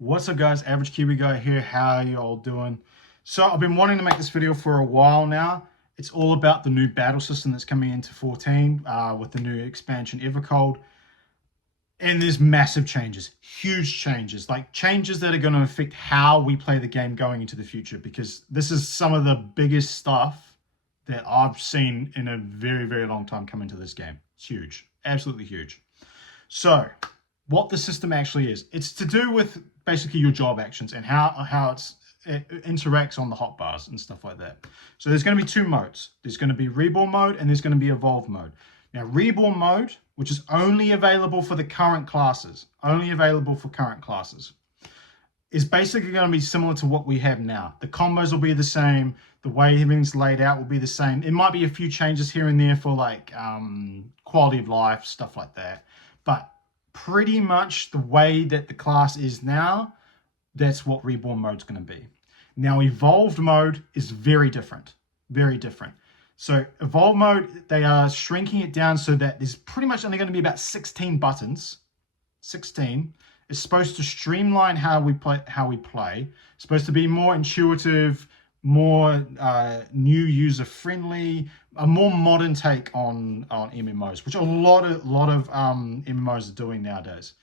What's up guys, Average Kiwi Guy here. How you all doing? So I've been wanting to make this video for a while now. It's all about the new battle system that's coming into 14 with the new expansion Evercold. And there's massive changes, huge changes, like changes that are going to affect how we play the game going into the future, because this is some of the biggest stuff that I've seen in a very, very long time come into this game. It's huge, absolutely huge. So what the system actually is, it's to do with basically your job actions and how it interacts on the hotbars and stuff like that. So there's going to be two modes. There's going to be Reborn mode and there's going to be Evolve mode. Now, Reborn mode, which is only available for the current classes, is basically going to be similar to what we have now. The combos will be the same. The way everything's laid out will be the same. It might be a few changes here and there for like quality of life, stuff like that. But pretty much the way that the class is now, that's what Reborn mode is going to be. Now, Evolved mode is very different, very different. So Evolve mode, they are shrinking it down so that there's pretty much only going to be about 16 buttons. 16. It's supposed to streamline how we play. It's supposed to be more intuitive, more new user friendly, a more modern take on MMOs, which a lot of MMOs are doing nowadays.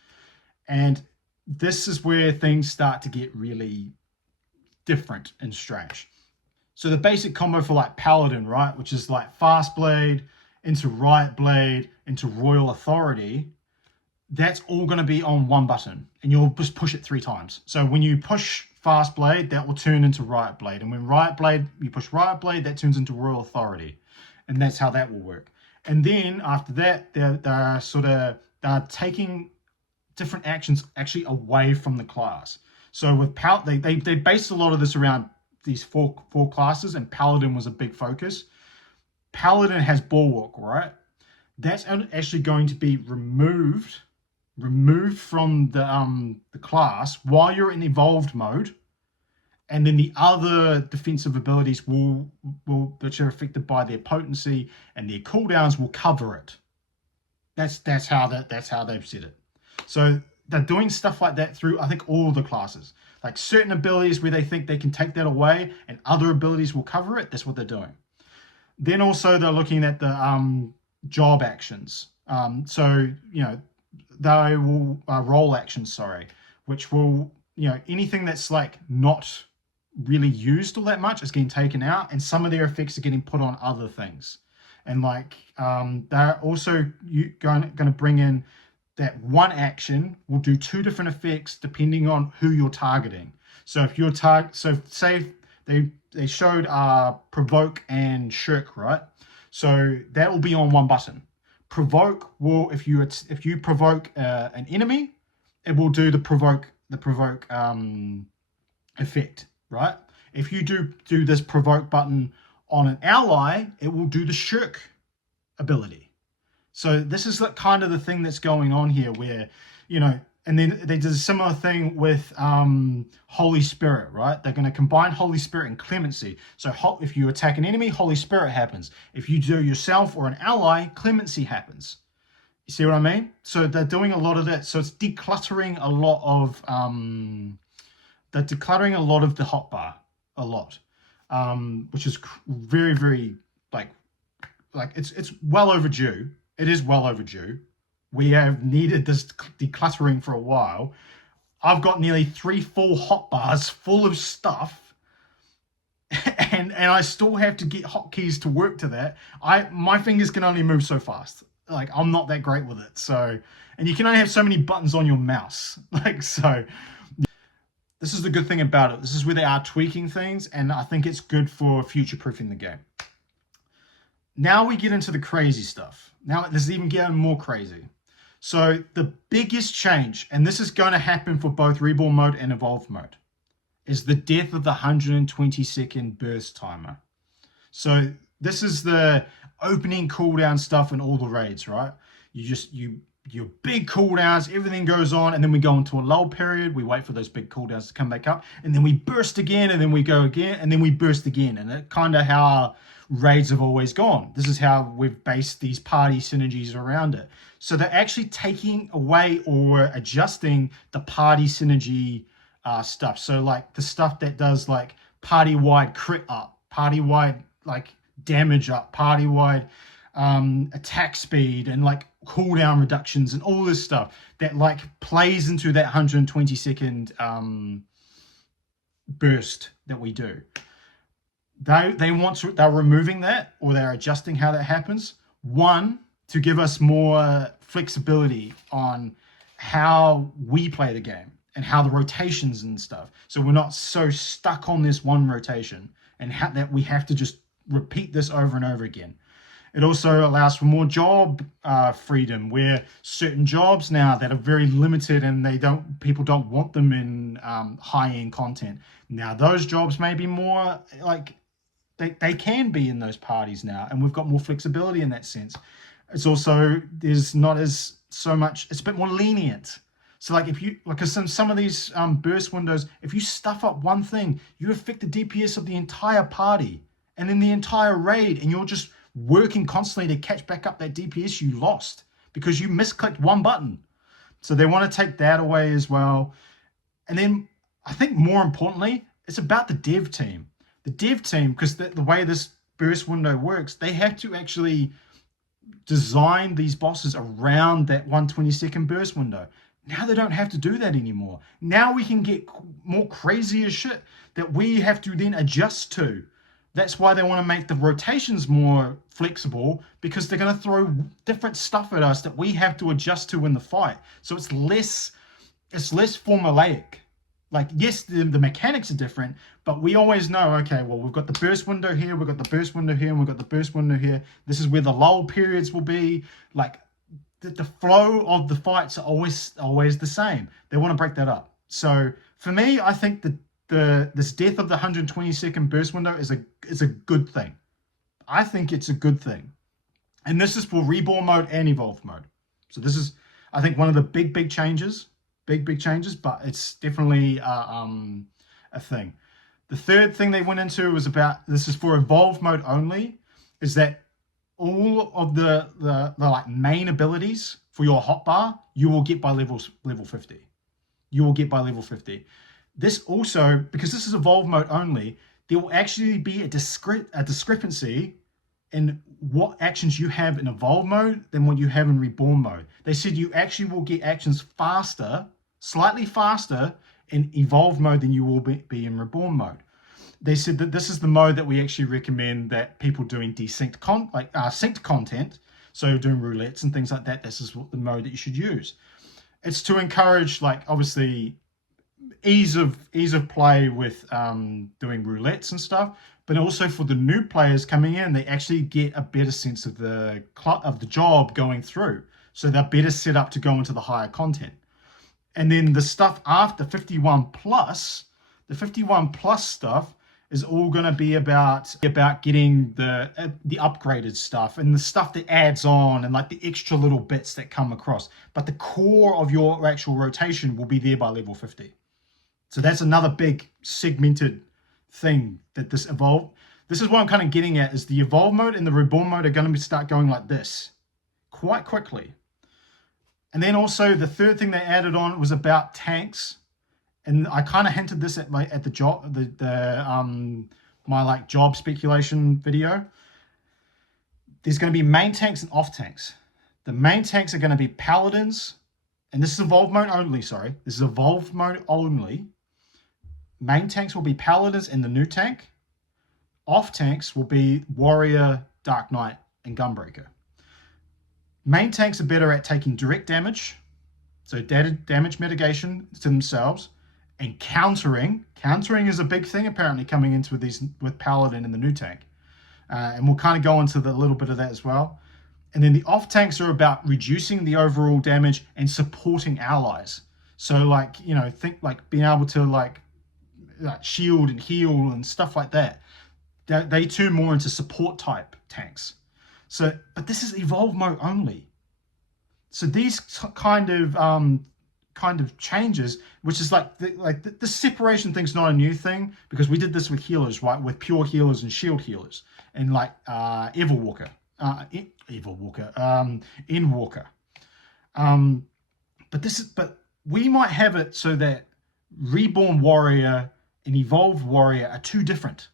And this is where things start to get really different and strange. So the basic combo for like Paladin, right, which is like Fast Blade into Riot Blade into Royal Authority, that's all going to be on one button, and you'll just push it 3 times. So when you push Fast Blade, that will turn into Riot Blade, and when you push Riot Blade, that turns into Royal Authority, and that's how that will work. And then after that, they're taking different actions actually away from the class. So with they based a lot of this around these four classes, and Paladin was a big focus. Paladin has Bulwark, right? That's actually going to be removed from the class while you're in Evolved mode, and then the other defensive abilities which are affected by their potency and their cooldowns will cover it. That's how they've said it. So they're doing stuff like that through, I think, all the classes. Like certain abilities where they think they can take that away and other abilities will cover it, that's what they're doing. Then also they're looking at the job actions. So, you know, they will role actions, sorry, which will, you know, anything that's like not really used all that much is getting taken out, and some of their effects are getting put on other things. And like they're also going to bring in that one action will do 2 different effects depending on who you're targeting. So if you're say they showed provoke and shirk, right? So that will be on one button. Provoke will, if you provoke an enemy, it will do the provoke effect, right? If you do this provoke button on an ally, it will do the shirk ability. So this is like kind of the thing that's going on here, where, you know, and then they did a similar thing with Holy Spirit, right? They're going to combine Holy Spirit and Clemency. So if you attack an enemy, Holy Spirit happens. If you do yourself or an ally, Clemency happens. You see what I mean? So they're doing a lot of that. So it's decluttering a lot of the hotbar a lot, which is very, very like it's well overdue. It is well overdue. We have needed this decluttering for a while. I've got nearly 3 full hotbars full of stuff, and I still have to get hotkeys to work to that. My fingers can only move so fast. Like, I'm not that great with it. So, and you can only have so many buttons on your mouse. Like, so this is the good thing about it. This is where they are tweaking things, and I think it's good for future-proofing the game. Now we get into the crazy stuff. Now this is even getting more crazy. So the biggest change, and this is going to happen for both Reborn mode and Evolved mode, is the death of the 120-second burst timer. So this is the opening cooldown stuff in all the raids, right? Your big cooldowns, everything goes on, and then we go into a lull period. We wait for those big cooldowns to come back up, and then we burst again, and then we go again, and then we burst again. And that's kind of how raids have always gone. This is how we've based these party synergies around it. So they're actually taking away or adjusting the party synergy stuff. So like the stuff that does like party-wide crit up, party-wide like damage up, party-wide attack speed, and like cooldown reductions and all this stuff that like plays into that 120-second burst that we do. They're removing that, or they're adjusting how that happens. One, to give us more flexibility on how we play the game and how the rotations and stuff. So we're not so stuck on this one rotation and that we have to just repeat this over and over again. It also allows for more job freedom, where certain jobs now that are very limited and people don't want them in high-end content. Now those jobs may be more like they can be in those parties now, and we've got more flexibility in that sense. It's also, there's not as so much, it's a bit more lenient. So like if you, like some of these burst windows, if you stuff up one thing, you affect the DPS of the entire party and then the entire raid, and you're just working constantly to catch back up that DPS you lost because you misclicked one button. So they want to take that away as well. And then I think more importantly, it's about the dev team. The dev team, because the way this burst window works, they have to actually design these bosses around that 120-second burst window. Now they don't have to do that anymore. Now we can get more crazier shit that we have to then adjust to. That's why they want to make the rotations more flexible, because they're going to throw different stuff at us that we have to adjust to in the fight. So it's less formulaic. Like, yes, the mechanics are different, but we always know, okay, well, we've got the burst window here, we've got the burst window here, and we've got the burst window here. This is where the lull periods will be. Like, the flow of the fights are always the same. They want to break that up. So for me, I think this death of the 120-second burst window is a good thing. I think it's a good thing. And this is for Reborn mode and Evolved mode. So this is, I think, one of the big changes. Big changes, but it's definitely a thing. The third thing they went into was about, this is for Evolved mode only, is that all of the like main abilities for your hotbar you will get by level 50. You will get by level 50. This also, because this is Evolved mode only, there will actually be a discrepancy in what actions you have in Evolved mode than what you have in Reborn mode. They said you actually will get actions faster, slightly faster in Evolved mode than you will be in Reborn mode. They said that this is the mode that we actually recommend that people doing desynced synced content, so doing roulettes and things like that. This is the mode that you should use. It's to encourage, like, obviously ease of play with doing roulettes and stuff, but also for the new players coming in, they actually get a better sense of the job going through, so they're better set up to go into the higher content. And then the stuff after 51 plus, the 51 plus stuff is all going to be about getting the upgraded stuff and the stuff that adds on and like the extra little bits that come across. But the core of your actual rotation will be there by level 50. So that's another big segmented thing that this is what I'm kind of getting at, is the Evolve mode and the Reborn mode are going to start going like this quite quickly. And then also the third thing they added on was about tanks, and I kind of hinted this at my job speculation video. There's going to be main tanks and off tanks. The main tanks are going to be paladins, and this is Evolved mode only. Sorry, this is Evolved mode only. Main tanks will be paladins and the new tank. Off tanks will be warrior, dark knight, and gunbreaker. Main tanks are better at taking direct damage, so damage mitigation to themselves, and countering. Countering is a big thing apparently coming into with Paladin and the new tank. And we'll kind of go into a little bit of that as well. And then the off tanks are about reducing the overall damage and supporting allies. So like, you know, think like being able to like shield and heal and stuff like that. They turn more into support type tanks. So, but this is Evolve mode only. So these kind of changes, which is like the separation thing's not a new thing, because we did this with healers, right? With pure healers and shield healers, and like Endwalker. But we might have it so that Reborn Warrior and Evolved Warrior are two different.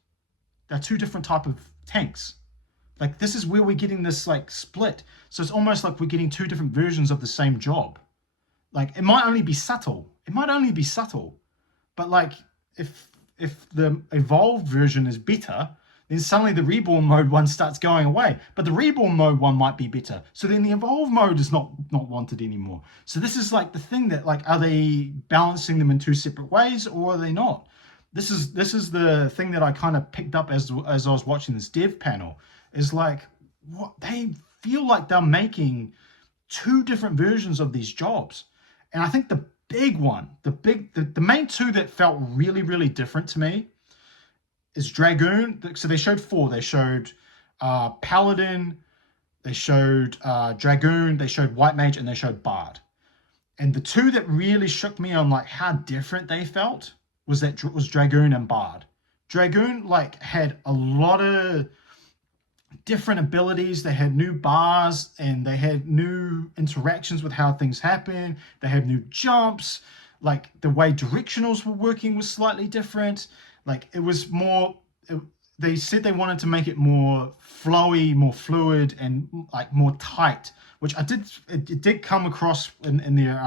They're two different type of tanks. Like this is where we're getting this like split. So it's almost like we're getting two different versions of the same job. Like it might only be subtle. It might only be subtle. But like if the evolved version is better, then suddenly the reborn mode one starts going away. But the reborn mode one might be better. So then the evolved mode is not wanted anymore. So this is like the thing that like, are they balancing them in two separate ways or are they not? This is the thing that I kind of picked up as I was watching this dev panel, is like what they feel like they're making two different versions of these jobs. And I think the big one, the main two that felt really, really different to me is Dragoon. So they showed four. They showed Paladin, they showed Dragoon, they showed White Mage, and they showed Bard. And the two that really shook me on like how different they felt was Dragoon and Bard. Dragoon like had a lot of different abilities. They had new bars and they had new interactions with how things happen. They had new jumps. Like the way directionals were working was slightly different. Like it was more, they said they wanted to make it more flowy, more fluid, and like more tight, which it did come across in their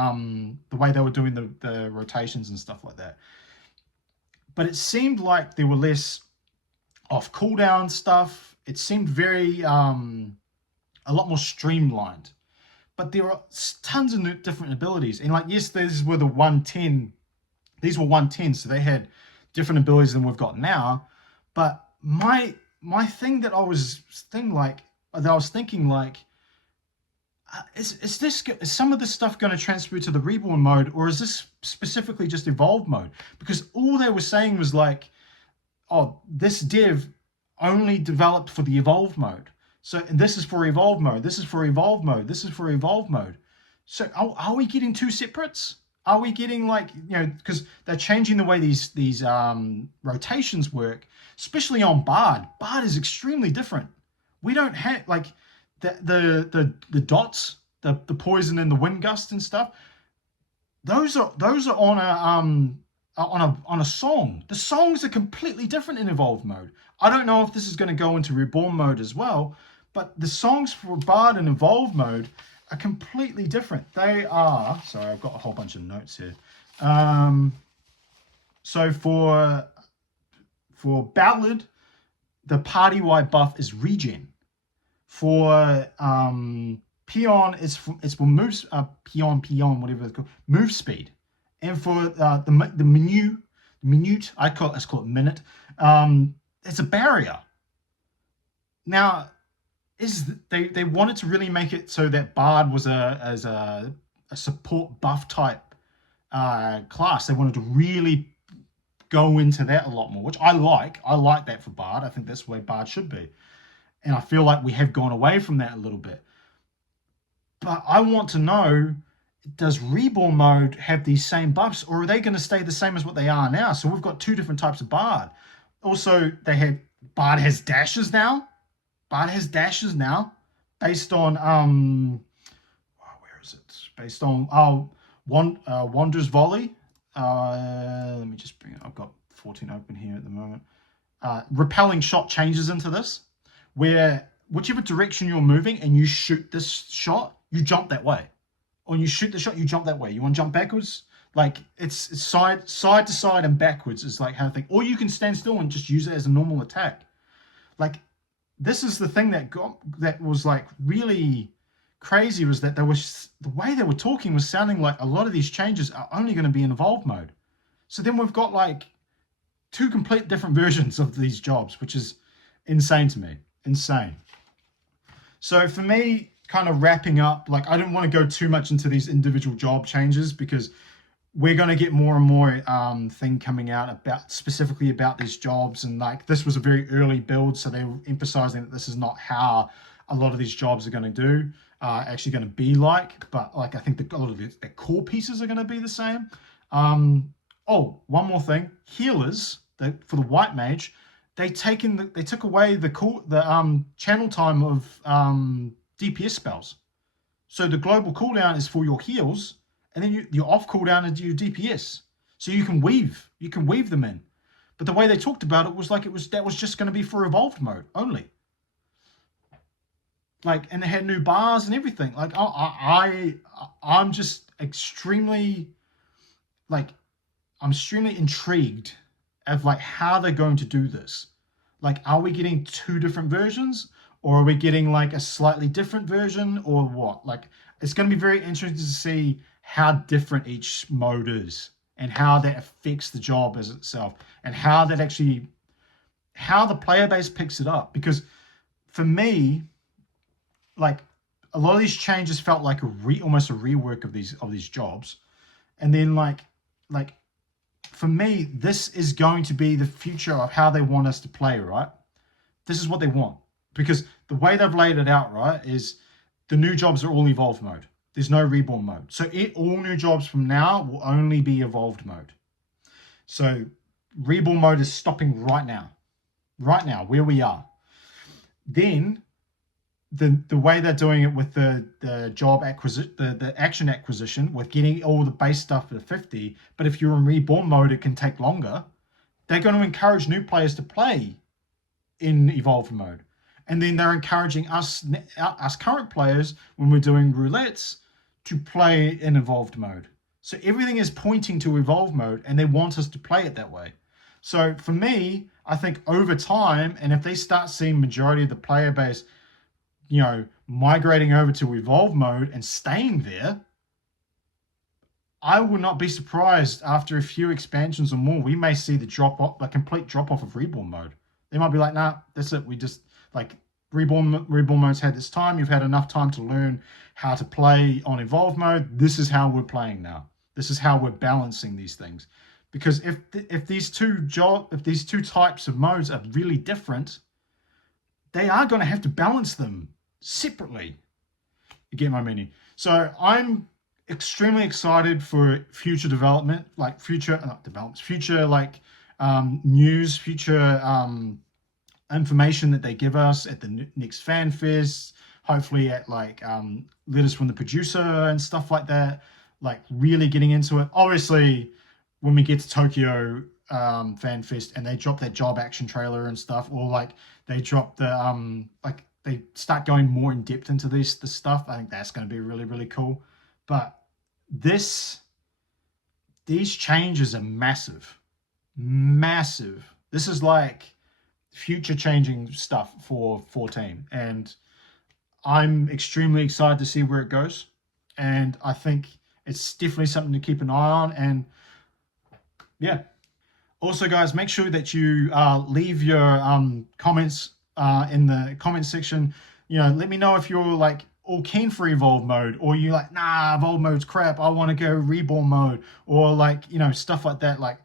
the way they were doing the rotations and stuff like that. But it seemed like there were less off cooldown stuff. It seemed very a lot more streamlined. But there are tons of different abilities. And like, yes, these were the 110. These were 110, so they had different abilities than we've got now. But my thing that I was thinking like, is some of this stuff going to transfer to the Reborn mode, or is this specifically just Evolved mode? Because all they were saying was like, oh, this dev only developed for the Evolved mode. So, and this is for Evolved mode, this is for Evolved mode, this is for Evolved mode. So are we getting two separates? Are we getting like, you know, because they're changing the way these rotations work, especially on Bard. Bard is extremely different. We don't have like the dots, the poison and the wind gust and stuff. Those are on a song. The songs are completely different in Evolved mode. I don't know if this is going to go into Reborn mode as well, but the songs for Bard and Evolved mode are completely different. They are, sorry, I've got a whole bunch of notes here. So for Ballad, the party-wide buff is regen. For Peon, it's for moves, Peon, whatever it's called, move speed. And for the minute, let's call it minute, it's a barrier. Now, they wanted to really make it so that Bard was a support buff type class. They wanted to really go into that a lot more, which I like. I like that for Bard. I think that's the way Bard should be. And I feel like we have gone away from that a little bit. But I want to know, does Reborn mode have these same buffs, or are they going to stay the same as what they are now? So we've got two different types of Bard. Also, Bard has dashes now. Bard has dashes now, based on where is it? Based on Wander's Volley. Let me just bring it. I've got 14 open here at the moment. Repelling shot changes into this, where whichever direction you're moving and you shoot this shot, you jump that way. Or you shoot the shot, you jump that way. You want to jump backwards? Like it's side to side and backwards is like how I think. Or you can stand still and just use it as a normal attack. Like this is the thing that was like really crazy, was that the way they were talking was sounding like a lot of these changes are only going to be in Evolved mode. So then we've got like two complete different versions of these jobs, which is insane to me. Insane. So for me, kind of wrapping up, like I didn't want to go too much into these individual job changes because we're going to get more and more thing coming out specifically about these jobs. And like this was a very early build, so they were emphasizing that this is not how a lot of these jobs are going to actually going to be like. But like I think a lot of the core pieces are going to be the same. Oh, one more thing: healers for the White Mage, they took away the channel time of DPS spells. So the global cooldown is for your heals, and then your off cooldown is your DPS. So you can weave them in. But the way they talked about it was like that was just going to be for evolved mode only. Like, and they had new bars and everything. Like, I'm just extremely, like, I'm extremely intrigued of like how they're going to do this. Like, are we getting two different versions, or are we getting like a slightly different version, or what? Like, it's going to be very interesting to see how different each mode is and how that affects the job as itself, and how that actually, how the player base picks it up. Because for me, like, a lot of these changes felt like almost a rework of these jobs. And then like for me, this is going to be the future of how they want us to play, right? This is what they want. Because the way they've laid it out, right, is the new jobs are all evolved mode. There's no reborn mode. So all new jobs from now will only be evolved mode. So reborn mode is stopping right now where we are. Then the way they're doing it with the job acquisition, the action acquisition, with getting all the base stuff at 50, but if you're in reborn mode, it can take longer. They're going to encourage new players to play in evolved mode, and then they're encouraging us current players, when we're doing roulettes, to play in evolved mode. So everything is pointing to evolved mode, and they want us to play it that way. So for me, I think over time, and if they start seeing majority of the player base, you know, migrating over to evolve mode and staying there, I would not be surprised after a few expansions or more, we may see the drop off, a complete drop off of reborn mode. They might be like, nah, that's it. We just, like, reborn mode's had this time. You've had enough time to learn how to play on evolve mode. This is how we're playing now. This is how we're balancing these things. Because if these two types of modes are really different, they are going to have to balance them separately. You get my meaning? So I'm extremely excited for future development, like future like news, future information that they give us at the next fan fest. Hopefully at like letters from the producer and stuff like that. Like really getting into it. Obviously, when we get to Tokyo Fan Fest and they drop that job action trailer and stuff, or like they drop the like they start going more in depth into this stuff, I think that's going to be really, really cool. But these changes are massive. This is like future changing stuff for 14, and I'm extremely excited to see where it goes. And I think it's definitely something to keep an eye on. And yeah. Also, guys, make sure that you leave your comments in the comment section. You know, let me know if you're like all keen for evolve mode, or you like, nah, evolve mode's crap, I want to go reborn mode, or like, you know, stuff like that. Like,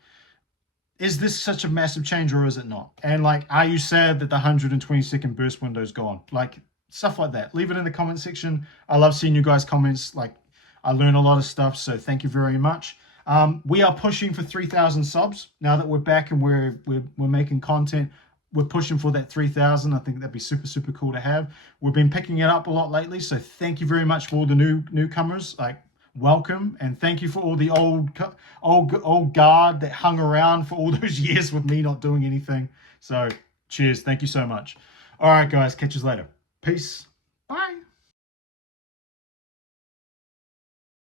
is this such a massive change or is it not? And like, are you sad that the 120-second burst window's gone? Like, stuff like that. Leave it in the comment section. I love seeing you guys' comments. Like, I learn a lot of stuff, so thank you very much. We are pushing for 3,000 subs now that we're back and we're making content. We're pushing for that 3,000. I think that'd be super, super cool to have. We've been picking it up a lot lately, so thank you very much for all the newcomers. Like, welcome, and thank you for all the old guard that hung around for all those years with me not doing anything. So cheers, thank you so much. All right, guys, catch you later. Peace. Bye.